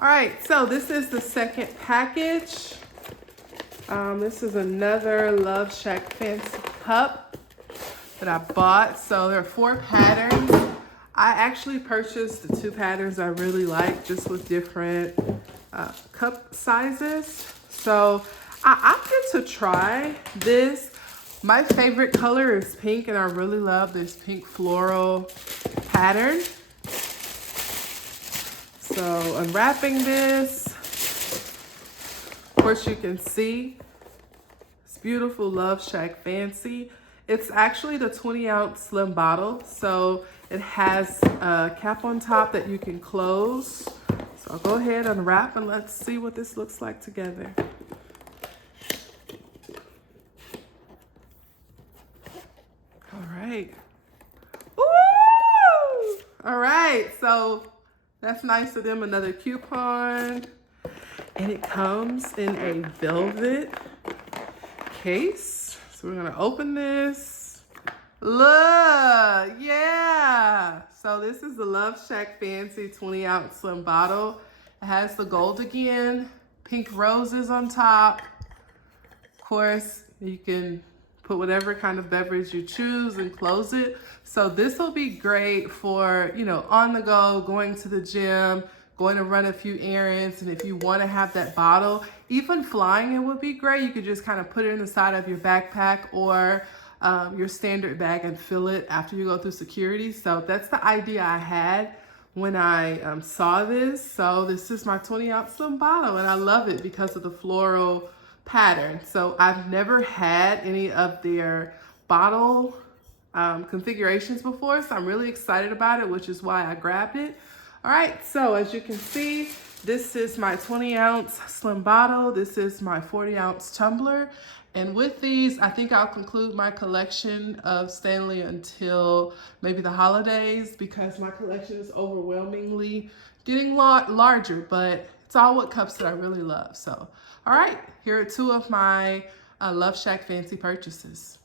All right, so this is the second package. This is another LoveShackFancy cup that I bought. So there are 4 patterns. I actually purchased the 2 patterns I really like, just with different cup sizes. So I opted to try this. My favorite color is pink, and I really love this pink floral pattern. So unwrapping this, of course you can see it's beautiful LoveShackFancy. It's actually the 20-ounce slim bottle, so it has a cap on top that you can close. So I'll go ahead and unwrap and let's see what this looks like together. All right. Woo! All right, so that's nice of them, another coupon. And it comes in a velvet case. So we're gonna open this. Look, yeah. So this is the LoveShackFancy 20-ounce slim bottle. It has the gold again, pink roses on top. Of course, you can put whatever kind of beverage you choose and close it. So this will be great for, on the go, going to the gym, going to run a few errands. And if you want to have that bottle, even flying, it would be great. You could just kind of put it in the side of your backpack or your standard bag and fill it after you go through security. So that's the idea I had when I saw this. So this is my 20-ounce slim bottle, and I love it because of the floral pattern. So I've never had any of their bottle configurations before, so I'm really excited about it, which is why I grabbed it. All right, so as you can see, this is my 20-ounce slim bottle. This is my 40-ounce tumbler. And with these, I think I'll conclude my collection of Stanley until maybe the holidays, because my collection is overwhelmingly getting larger, but it's all what cups that I really love. So, all right, here are 2 of my LoveShackFancy purchases.